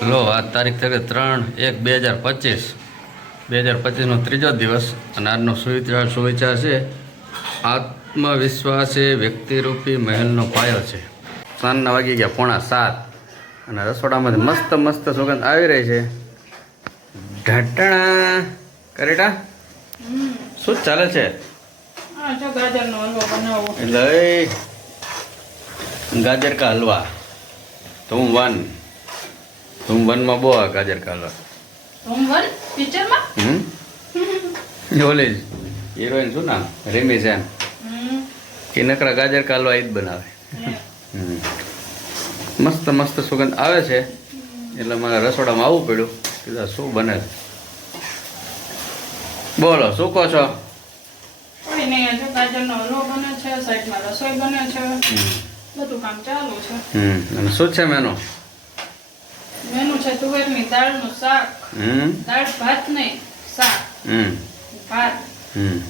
લો આજ તારીખ થઈ 3/1/2025નો ત્રીજો દિવસ અને આજનો સુવિચાર છે આત્મવિશ્વાસ એ વ્યક્તિરૂપી મહેલનો પાયો છે. સાંજના વાગી ગયા 6:45 અને રસોડામાંથી મસ્ત મસ્ત સુગંધ આવી રહી છે. ઢટણા કરેટા શું ચાલે છે? એટલે ગાજર કા હલવા तुम वन में बो गाजर का हलवा तुम वन पिक्चर में बोले हीरोइन शू नाम रेमी सेन कि नकरा गाजर का हलवा ईद बनावे मस्त मस्त सुगंध आवे छे એટલે મારા રસોડામાં આવવું પડ્યું કીધું શું બને છે બોલો શું કહો છો? કોઈ નહીં જો ગાજરનો હલવો બને છે સાઈડમાં રસોઈ બને છે બધું કામ ચાલુ છે. અને શું છે મેનુ છે તુવેરની દાળનું શાક દાળ ભાત નહીં શાક ભાત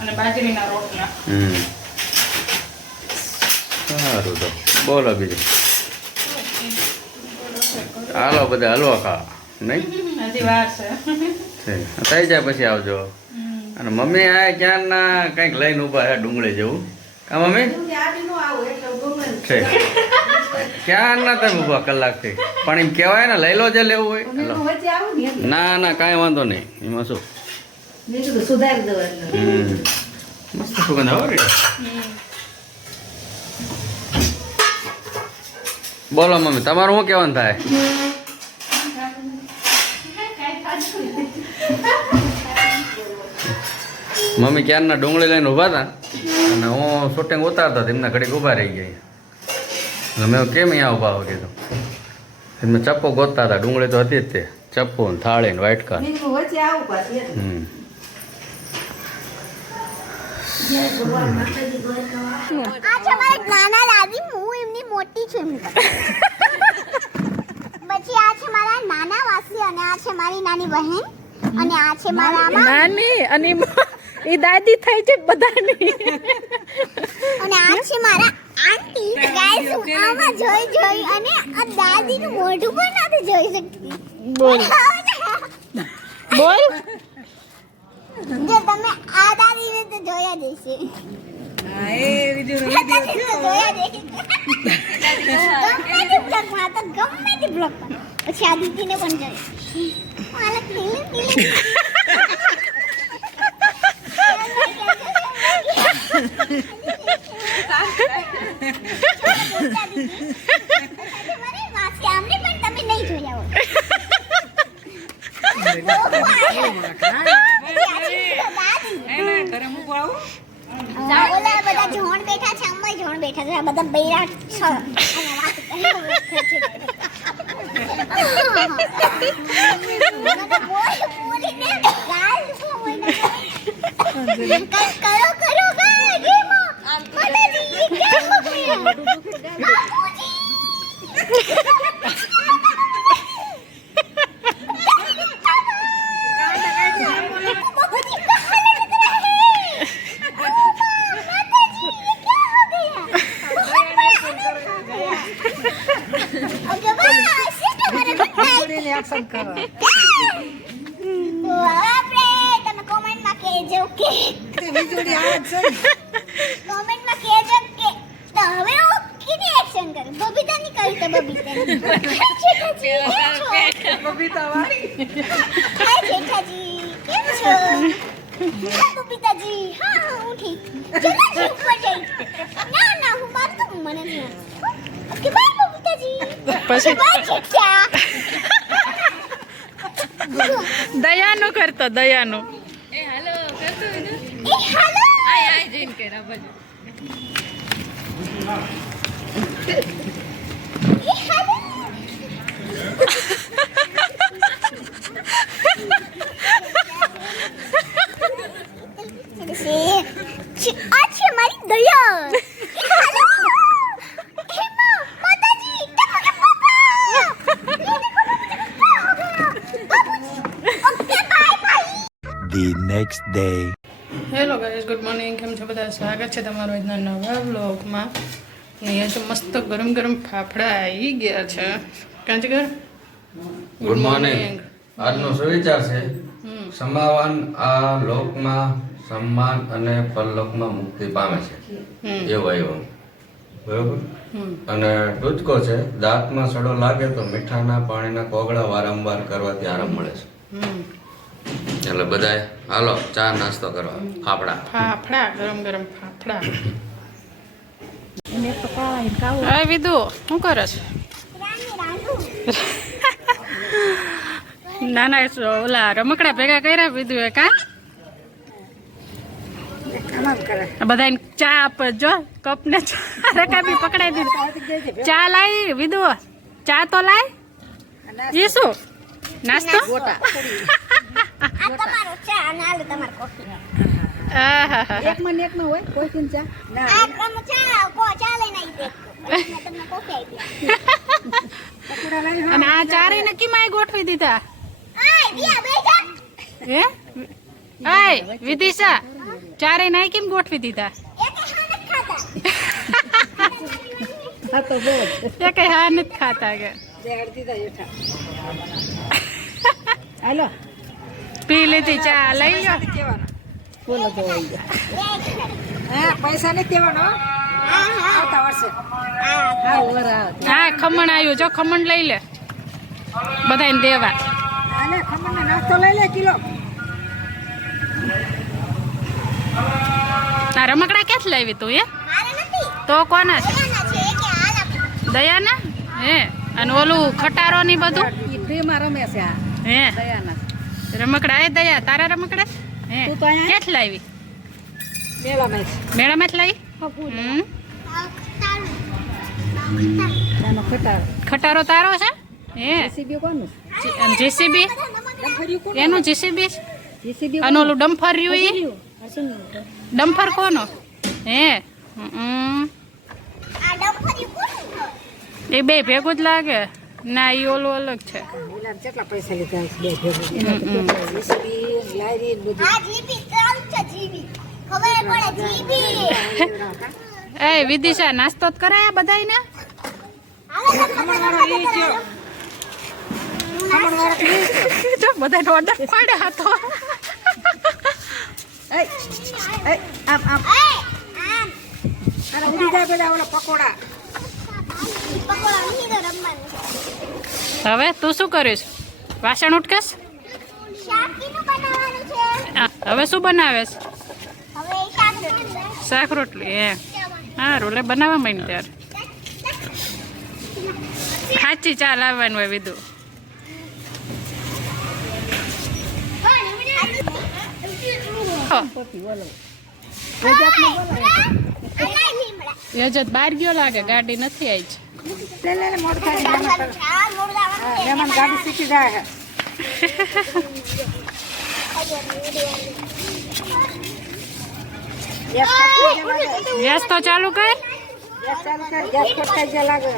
અને બાજરીના રોટલા. સારું તો બોલો બીજું હાલો બધા હલવા ખાવા નહીં હજી વાર છે થઈ જાય પછી આવજો. અને મમ્મી આ ક્યાં ના કંઈક લઈને ઊભા છે ડુંગળી જેવું કા મમ્મી છે ક્યાં ના તમે ઊભા કલાકથી પણ એમ કહેવાય ને લઈ લો જે લેવું હોય. ના ના કાંઈ વાંધો નહીં એમાં શું મસ્ત સુગંધ આવે. બોલો મમ્મી તમારું શું કહેવાનું થાય? મમ્મી ક્યારના ડુંગળી લઈને ઊભા હતા અને હું શૂટિંગ ઉતારતો એમના ઘડીક ઊભા રહી ગયા એટલે મેં કેમ અહીંયા ઊભા હો કીધું એમને ચપ્પો ગોતતા હતા ડુંગળી તો હતી જ તે ચપ્પો ને થાળી ને વાટકા. નાના દાદી હું એમની મોટી છું પછી આ છે મારા નાના વાસી અને આ છે મારી નાની બહેન અને આ છે મારા નાની અને એ દાદી થઈ છે બધાની અને આ છે મારા આંટી. ગાઈસ હું આમાં જોઈ અને આ દાદીનું મોઢું પણ નથી જોઈ શકતી. બોલ બોલ જો તમે આ દાદીને તો જોયા જ હશે. ગમે તે બ્લોગ પછી આ દીદીને પણ જોઈ આમને પણ તમે નહીં જોયા હોય. બધા જોણ બેઠા છે અમે જોણ બેઠા છે બધા બૈરા દયાનો કરતો દયાનો મારી દયા The next day. Hello guys, good morning. કેમ છો બધા? સ્વાગત છે તમારો આજના નવા વ્લોગમાં. અહીંયા તો મસ્ત ગરમ ગરમ ફાફડા આવી ગયા છે. કાંચ ઘર ગુડ મોર્નિંગ. આજનો સુવિચાર છે હમ સમાવાન આ લોકમાં સન્માન અને પરલોકમાં મુક્તિ પામે છે હમ એવો આવ્યો બરોબર. હમ અને ટૂચકો છે દાંતમાં સડો લાગે તો મીઠાના પાણીના કોગળા વારંવાર કરવાથી આરામ મળે છે. હમ એટલે બધાએ હાલો ચા નાસ્તો કરવા ફાફડા. ફાફડા ગરમ ગરમ ફાફડા. હા વિદુ શું કરે છે? ના ના ઓલા રમકડા ભેગા કર્યા વિદુ એ કા બધાને ચા આપે જો કપ ને ચા રકાબી પકડાઈ દીધી. ચા લાઈ વિદુ ચા તો લાય. એ શું નાસ્તો? આ તમારો ચા અને આલે તમારો કોફી. આહાહા. આ તમે ચા ચા લઈને આવી દે. મેં તમને કોફી આપી. અને આ ચારેય ને કિમાય ગોઠવી દીધા આય દિયા બેજા. હે આય વિદિશા ચારેય નાય કેમ ગોઠવી દીધા? એક હાને ખાતા. એ કઈ હા નથી ખાતા કે પી લીધી ચા લઈ લો. પૈસા નથી દેવાનો આવતા વર્ષે. હા ખમણ આવ્યું જો ખમણ લઈ લે બધાને દેવા. આને ખમણનો નાસ્તો લઈ લે કિલો. આ રમકડા ક્યાંથી લાવી તું? એ મારે નથી. તો કોના છે? એના છે કે હાલ આપણે. દયાના હે અને ઓલું ખટારો ની બધું ઈ ફ્રીમાં રમે છે આ હે દયાના. રમકડા એ દયા તારા રમકડા હે તું તો અહીંયા? ક્યાંથી લાવી? મેળામાં છે. મેળામાં જ લાવી? હમ એનો ખટારો. ખટારો તારો છે હે જીસીબી કોનું? જેસીબી ડમ્ફર્યું કોનું? એનું જેસીબી જીસીબી અને ઓલું ડમ્ફર રહ્યું ઈ હસન ડમ્ફર કોનો હે આ ડમ્ફરી કોનું? એ બે ભેગું જ લાગે ના ઈ ઓલું અલગ છે. ઓલા કેટલા પૈસા લીધા છે બે ભેગું. જીસીબી લારી ને બધું. આ જીબી ત્રણ છે જીબી. ખબર પડે જીબી. એ વિદિશા નાસ્તો જ કરાયા બધાયને? હાલો ખમણવાળો ઈ થયો. ખમણવાળો ઈ થયો. જો બધાને ઓર્ડર પાડ્યા હતો. એય, એય, આમ આમ. એ આમ અરે ઉડી જાય પેલા ઓલા પકોડા. પકોડા નહીં તો રમવાનું છે. હવે તું શું કરીશ? વાસણ ઉટકેશ? શાકીનું બનાવવાનું છે. હવે શું બનાવેશ? હવે શાક રોટલી. શાક રોટલી હે હા રોલે બનાવવા માંડ ત્યારે સાચી ચા લાવવાનું હોય વિધુ. યજત બહાર ગયો લાગે ગાડી નથી આવી છે. લે લે લે મોડું થાય છે. મહેમાન ગાડી શીખી જાય છે. ગેસ ફટકાઈ જાય લાગે. ગેસ તો ચાલુ કર. ગેસ ચાલુ કર. ગેસ ફટકાઈ જાય લાગે.